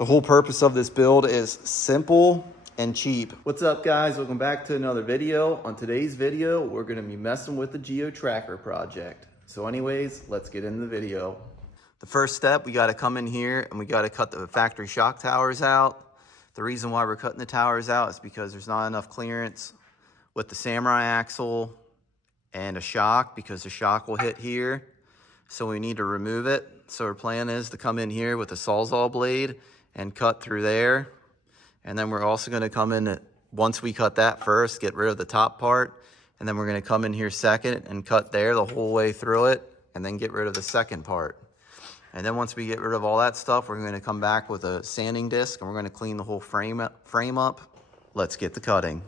The whole purpose of this build is simple and cheap. What's up guys, welcome back to another video. On today's video, we're gonna be messing with the Geo Tracker project. So anyways, let's get into the video. The first step, we gotta come in here and we gotta cut the factory shock towers out. The reason why we're cutting the towers out is because there's not enough clearance with the Samurai axle and a shock, because the shock will hit here. So we need to remove it. So our plan is to come in here with a Sawzall blade and cut through there. And then we're also gonna come in, once we cut that first, get rid of the top part. And then we're gonna come in here second and cut there the whole way through it, and then get rid of the second part. And then once we get rid of all that stuff, we're gonna come back with a sanding disc and we're gonna clean the whole frame up. Let's get to cutting.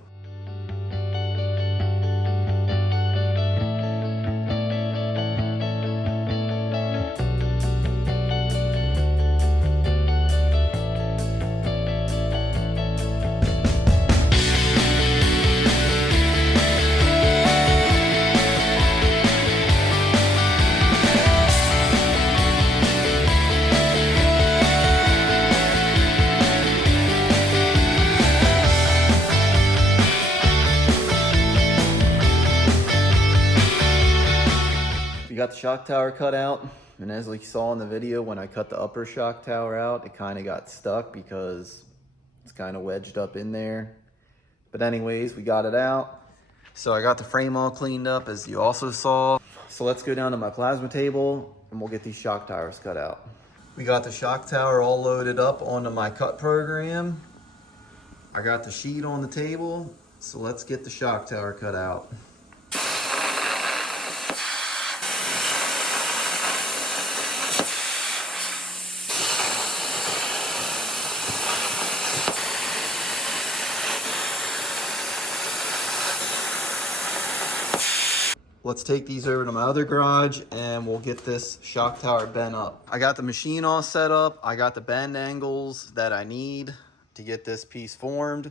We got the shock tower cut out, and as you saw in the video, when I cut the upper shock tower out, it kind of got stuck because it's kind of wedged up in there. But anyways, we got it out. So I got the frame all cleaned up, as you also saw. So let's go down to my plasma table and we'll get these shock towers cut out. We got the shock tower all loaded up onto my cut program. I got the sheet on the table, so let's get the shock tower cut out. Let's take these over to my other garage and we'll get this shock tower bent up. I got the machine all set up. I got the bend angles that I need to get this piece formed.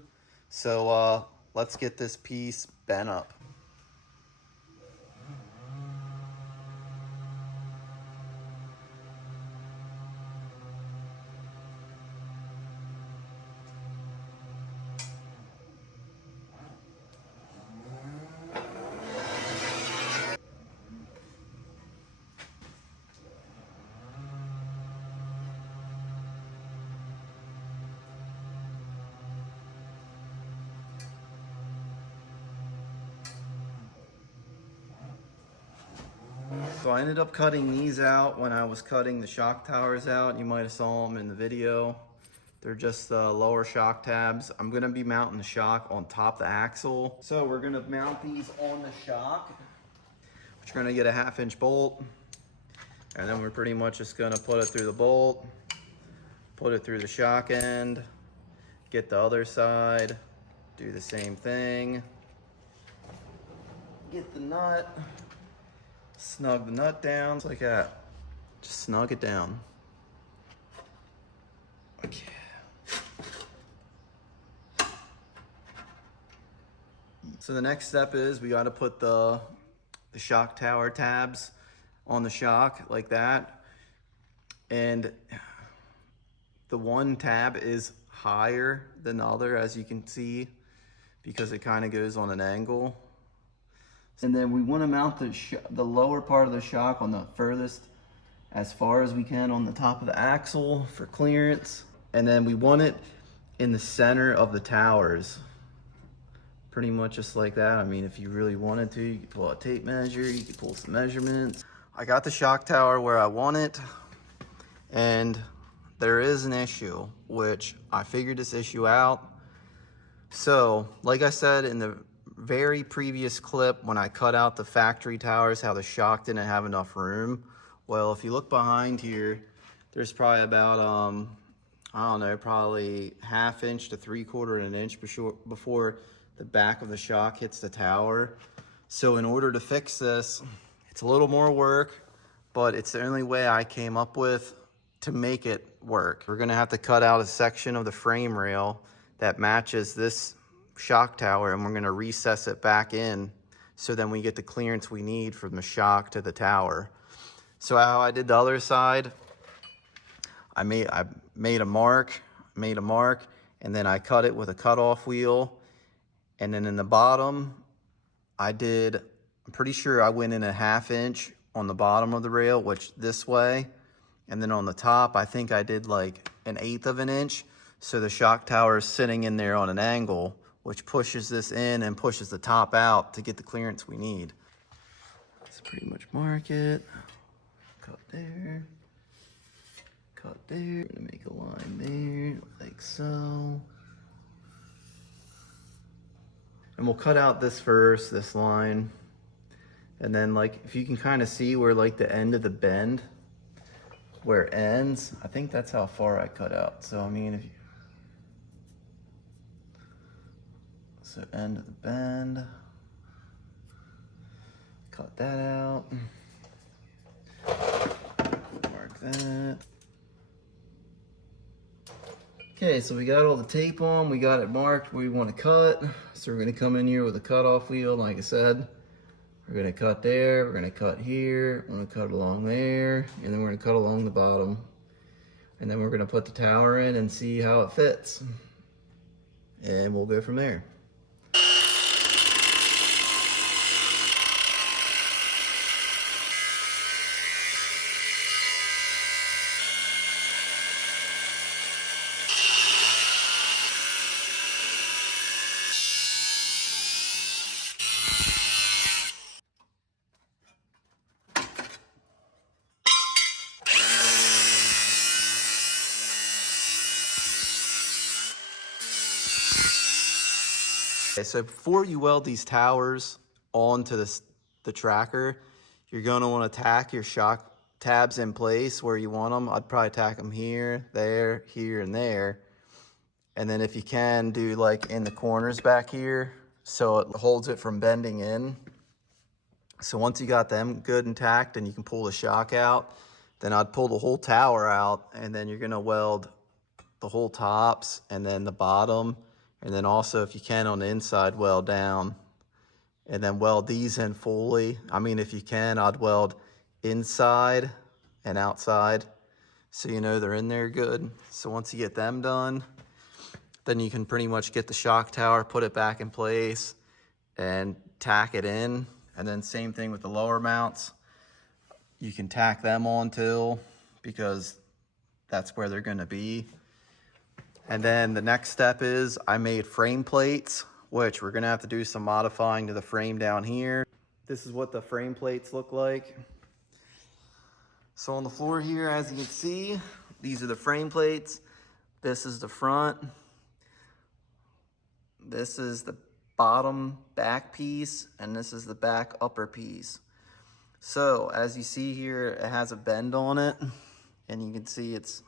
So let's get this piece bent up. So I ended up cutting these out when I was cutting the shock towers out. You might have saw them in the video. They're just the lower shock tabs. I'm gonna be mounting the shock on top of the axle. So we're gonna mount these on the shock. We're gonna get a 1/2 inch bolt. And then we're pretty much just gonna put it through the bolt, put it through the shock end, get the other side, do the same thing. Get the nut. Snug the nut down, just like that. Just snug it down. Okay. So the next step is we got to put the shock tower tabs on the shock like that. And the one tab is higher than the other, as you can see, because it kind of goes on an angle. And then we want to mount the lower part of the shock on the furthest as far as we can on the top of the axle for clearance. And then we want it in the center of the towers. Pretty much just like that. I mean, if you really wanted to, you could pull a tape measure, you could pull some measurements. I got the shock tower where I want it, and there is an issue, which I figured this issue out. So, like I said in the very previous clip when I cut out the factory towers, how the shock didn't have enough room. Well, if you look behind here, there's probably about I don't know, probably 1/2 inch to 3/4 inch before the back of the shock hits the tower. So in order to fix this, it's a little more work, but it's the only way I came up with to make it work. We're gonna have to cut out a section of the frame rail that matches this shock tower, and we're going to recess it back in so then we get the clearance we need from the shock to the tower. So how I did the other side, I made a mark made a mark, and then I cut it with a cutoff wheel. And then in the bottom, I'm pretty sure I went in a 1/2 inch on the bottom of the rail, which this way. And then on the top, I think I did like an 1/8 of an inch. So the shock tower is sitting in there on an angle, which pushes this in and pushes the top out to get the clearance we need. Let's pretty much mark it. Cut there. Cut there. I'm gonna make a line there, like so. And we'll cut out this first, this line. And then like, if you can kind of see where like the end of the bend, where it ends, I think that's how far I cut out. So I mean, if you, so end of the bend, cut that out, mark that. Okay, so we got all the tape on, we got it marked where we want to cut. So we're gonna come in here with a cutoff wheel, like I said. We're gonna cut there, we're gonna cut here, we're gonna cut along there, and then we're gonna cut along the bottom. And then we're gonna put the tower in and see how it fits. And we'll go from there. Okay, so before you weld these towers onto the tracker, you're going to want to tack your shock tabs in place where you want them. I'd probably tack them here, there, here, and there. And then if you can, do like in the corners back here so it holds it from bending in. So once you got them good and tacked and you can pull the shock out, then I'd pull the whole tower out, and then you're going to weld the whole tops and then the bottom. And then also, if you can, on the inside, weld down. And then weld these in fully. I mean, if you can, I'd weld inside and outside so you know they're in there good. So once you get them done, then you can pretty much get the shock tower, put it back in place, and tack it in. And then same thing with the lower mounts. You can tack them on too, because that's where they're gonna be. And then the next step is I made frame plates, which we're gonna have to do some modifying to the frame down here. This is what the frame plates look like. So on the floor here, as you can see, these are the frame plates. This is the front. This is the bottom back piece, and this is the back upper piece. So as you see here, it has a bend on it, and you can see it's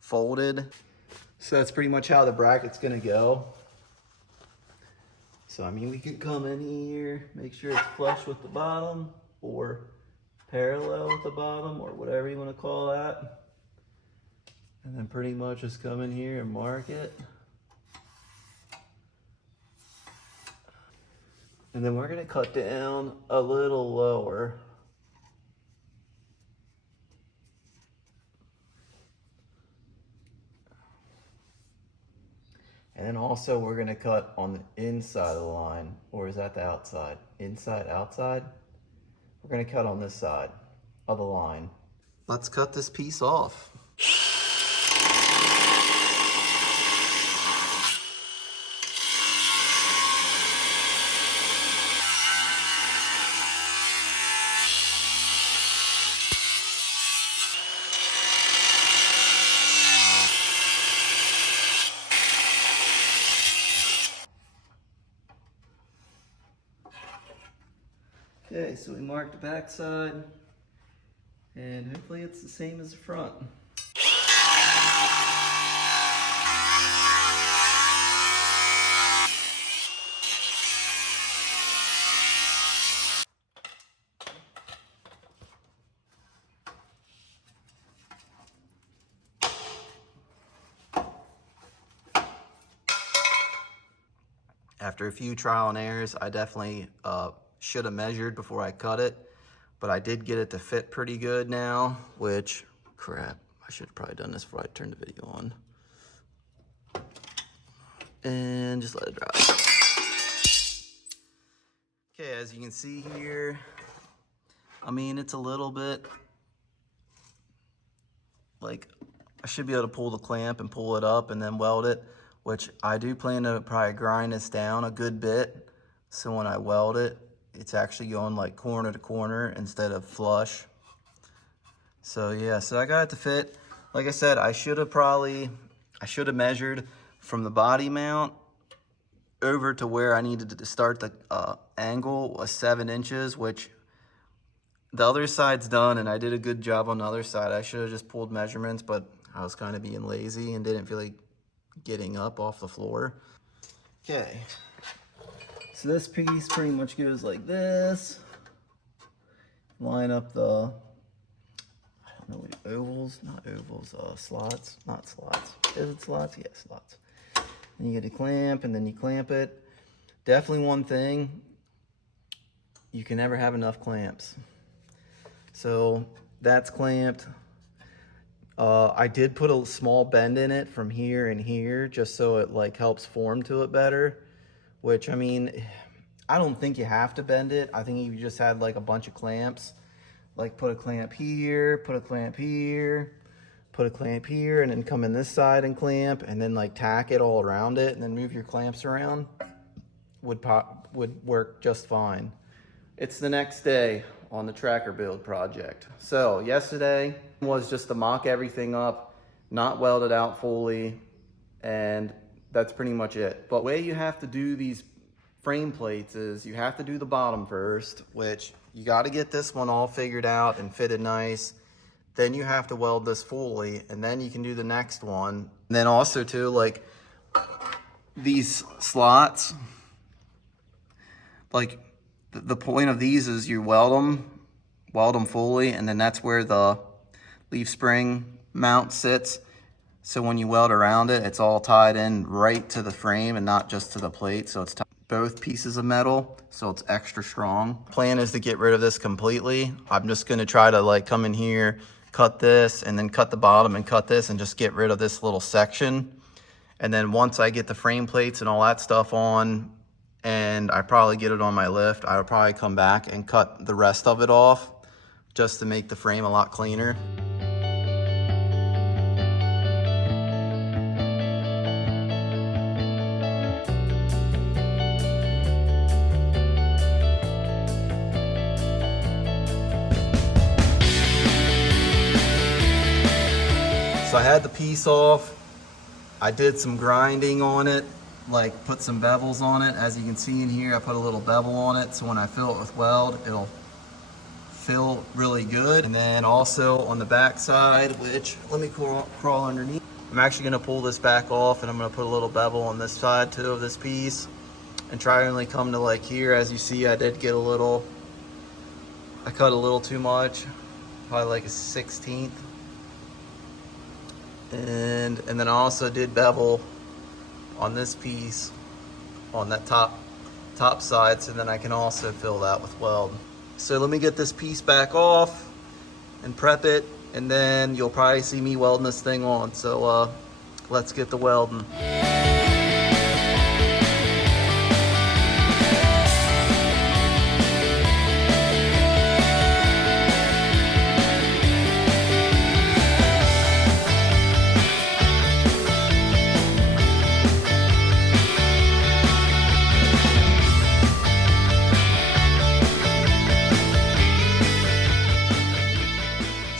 folded. So that's pretty much how the bracket's gonna go. So I mean, we can come in here, make sure it's flush with the bottom or parallel with the bottom or whatever you wanna call that. And then pretty much just come in here and mark it. And then we're gonna cut down a little lower. And then also we're gonna cut on the inside of the line, or is that the outside? Inside, outside? We're gonna cut on this side of the line. Let's cut this piece off. Okay, so we marked the back side, and hopefully it's the same as the front. After a few trial and errors, I definitely should have measured before I cut it, but I did get it to fit pretty good now, which, crap, I should have probably done this before I turned the video on. and just let it dry. Okay, as you can see here, I mean, it's a little bit like, I should be able to pull the clamp and pull it up and then weld it, which I do plan to probably grind this down a good bit. So when I weld it, it's actually going like corner to corner instead of flush. So yeah, so I got it to fit. Like I said, I should have measured from the body mount over to where I needed to start the angle was 7 inches, which the other side's done, and I did a good job on the other side. I should have just pulled measurements, but I was kind of being lazy and didn't feel like getting up off the floor. Okay, so this piece pretty much goes like this. Line up the, I don't know, ovals, not ovals, slots, not slots. Is it slots? Yeah, slots. Then you get a clamp, and then you clamp it. Definitely one thing, you can never have enough clamps. So that's clamped. I did put a small bend in it from here and here, just so it like helps form to it better, which, I mean, I don't think you have to bend it. I think if you just had like a bunch of clamps, like put a clamp here, put a clamp here, put a clamp here, and then come in this side and clamp, and then like tack it all around it, and then move your clamps around, would work just fine. It's the next day on the tracker build project. So yesterday was just to mock everything up, not weld it out fully, and that's pretty much it. But the way you have to do these frame plates is you have to do the bottom first, which you got to get this one all figured out and fitted nice. Then you have to weld this fully, and then you can do the next one. And then also too, like these slots, like the point of these is you weld them fully, and then that's where the leaf spring mount sits. So when you weld around it, it's all tied in right to the frame and not just to the plate. So it's both pieces of metal, so it's extra strong. Plan is to get rid of this completely. I'm just gonna try to like come in here, cut this, and then cut the bottom and cut this, and just get rid of this little section. And then once I get the frame plates and all that stuff on, and I probably get it on my lift, I'll probably come back and cut the rest of it off just to make the frame a lot cleaner. So I had the piece off. I did some grinding on it, like put some bevels on it. As you can see in here, I put a little bevel on it, so when I fill it with weld, it'll fill really good. And then also on the back side, which, let me crawl underneath. I'm actually gonna pull this back off, and I'm gonna put a little bevel on this side too of this piece, and try and only come to like here. As you see, I did get a little, I cut a little too much, probably like a 1/16. And then I also did bevel on this piece on that top side, so then I can also fill that with weld. So let me get this piece back off and prep it, and then you'll probably see me welding this thing on. So let's get the welding.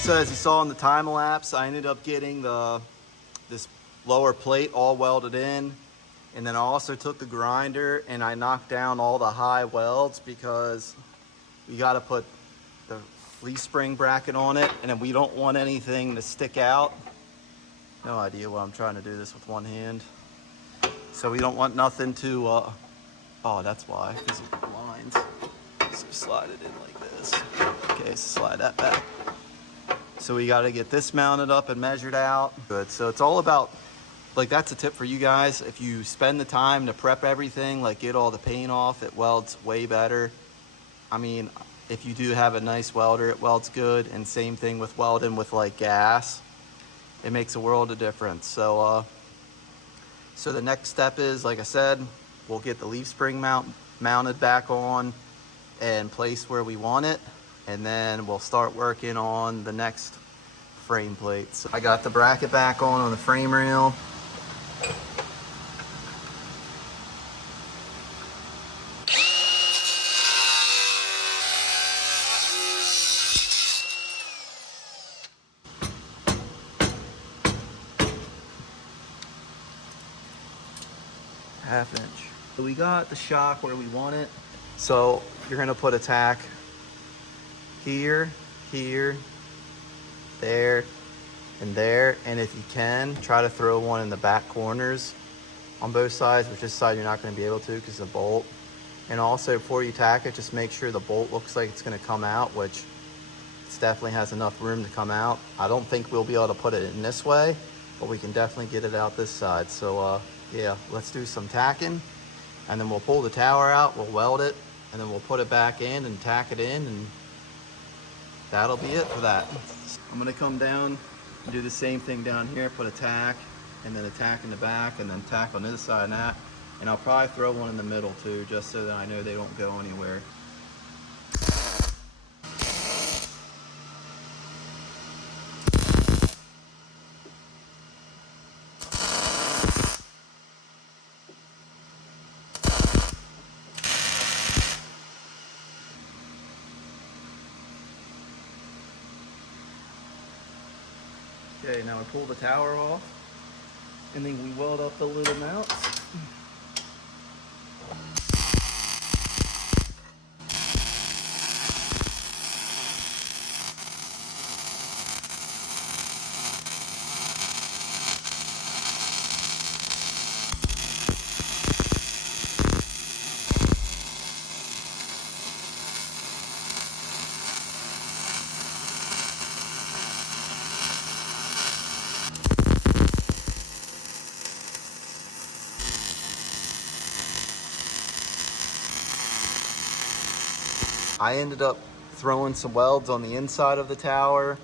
So as you saw in the time lapse, I ended up getting this lower plate all welded in, and then I also took the grinder and I knocked down all the high welds, because we got to put the leaf spring bracket on it, and then we don't want anything to stick out. No idea why I'm trying to do this with one hand. So we don't want nothing to, oh, that's why, because of the lines. So slide it in like this. Okay, so slide that back. So we got to get this mounted up and measured out. Good. So it's all about, like, that's a tip for you guys. If you spend the time to prep everything, like get all the paint off, it welds way better. I mean, if you do have a nice welder, it welds good. And same thing with welding with like gas. It makes a world of difference. So So the next step is, like I said, we'll get the leaf spring mounted back on and placed where we want it. And then we'll start working on the next frame plate. So I got the bracket back on the frame rail. Half inch. So we got the shock where we want it. So you're gonna put a tack here, here, there, and there. And if you can, try to throw one in the back corners on both sides, which this side you're not gonna be able to because of the bolt. And also before you tack it, just make sure the bolt looks like it's gonna come out, which it definitely has enough room to come out. I don't think we'll be able to put it in this way, but we can definitely get it out this side. So yeah, let's do some tacking, and then we'll pull the tower out, we'll weld it, and then we'll put it back in and tack it in, and that'll be it for that. I'm gonna come down and do the same thing down here, put a tack, and then a tack in the back, and then tack on this side and that. And I'll probably throw one in the middle too, just so that I know they don't go anywhere. Okay, now I pull the tower off, and then we weld up the little mounts. I ended up throwing some welds on the inside of the tower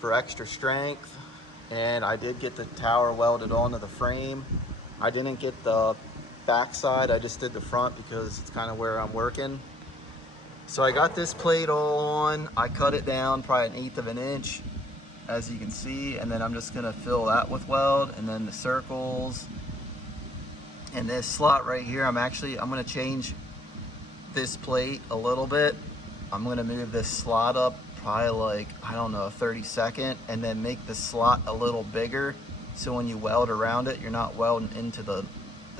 for extra strength, and I did get the tower welded onto the frame. I didn't get the back side, I just did the front because it's kind of where I'm working. So I got this plate all on. I cut it down probably 1/8 of an inch, as you can see, and then I'm just gonna fill that with weld, and then the circles. And this slot right here, I'm gonna change this plate a little bit. I'm gonna move this slot up probably like, I don't know, 32nd, and then make the slot a little bigger, so when you weld around it, you're not welding into the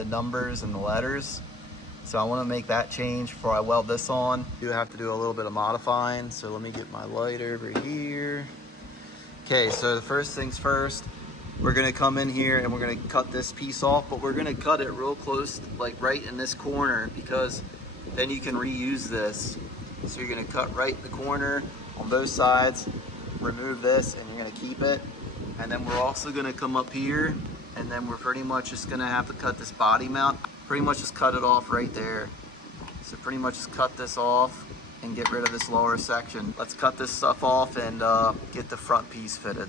numbers and the letters. So I want to make that change before I weld this on. You have to do a little bit of modifying, so let me get my light over here. Okay, so the first things first, we're gonna come in here and we're gonna cut this piece off, but we're gonna cut it real close, like right in this corner, because then you can reuse this. So you're gonna cut right in the corner on both sides, remove this, and you're gonna keep it. And then we're also gonna come up here, and then we're pretty much just gonna have to cut this body mount. Pretty much just cut it off right there. So pretty much just cut this off and get rid of this lower section. Let's cut this stuff off and get the front piece fitted.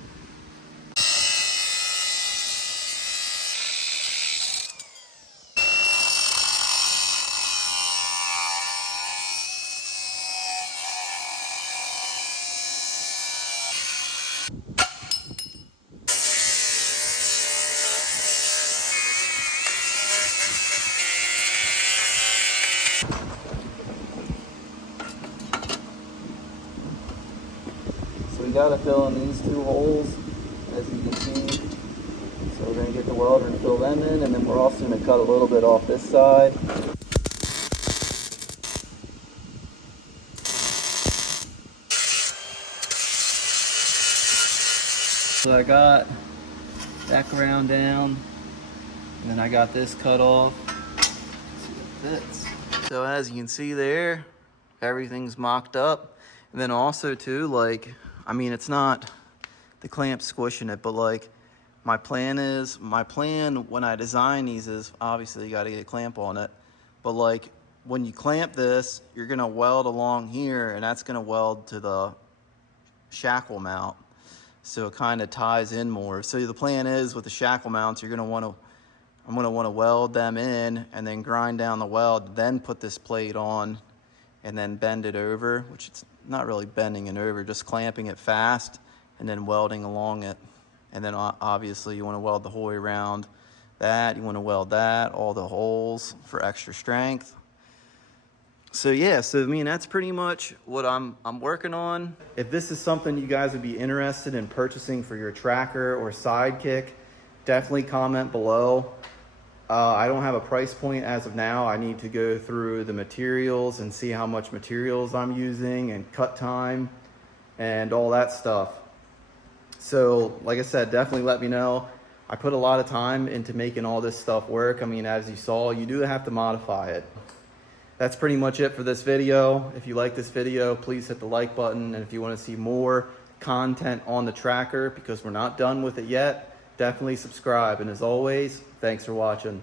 So we gotta fill in these 2 holes, as you can see. So we're gonna get the welder and fill them in, and then we're also gonna cut a little bit off this side. So I got that ground down, and then I got this cut off. Let's see if it fits. So as you can see there, everything's mocked up. And then also too, like, I mean, it's not the clamp squishing it, but like my plan when I design these is obviously you got to get a clamp on it. But like when you clamp this, you're going to weld along here, and that's going to weld to the shackle mount. So it kind of ties in more. So the plan is with the shackle mounts, you're going to want to I'm gonna wanna weld them in and then grind down the weld, then put this plate on and then bend it over, which it's not really bending it over, just clamping it fast and then welding along it. And then obviously you wanna weld the whole way around that, you wanna weld that, all the holes for extra strength. So yeah, so I mean, that's pretty much what I'm working on. If this is something you guys would be interested in purchasing for your tracker or sidekick, definitely comment below. I don't have a price point as of now. I need to go through the materials and see how much materials I'm using and cut time and all that stuff. So like I said, definitely let me know. I put a lot of time into making all this stuff work. I mean, as you saw, you do have to modify it. That's pretty much it for this video. If you like this video, please hit the like button. And if you want to see more content on the tracker, because we're not done with it yet, definitely subscribe. And as always, thanks for watching.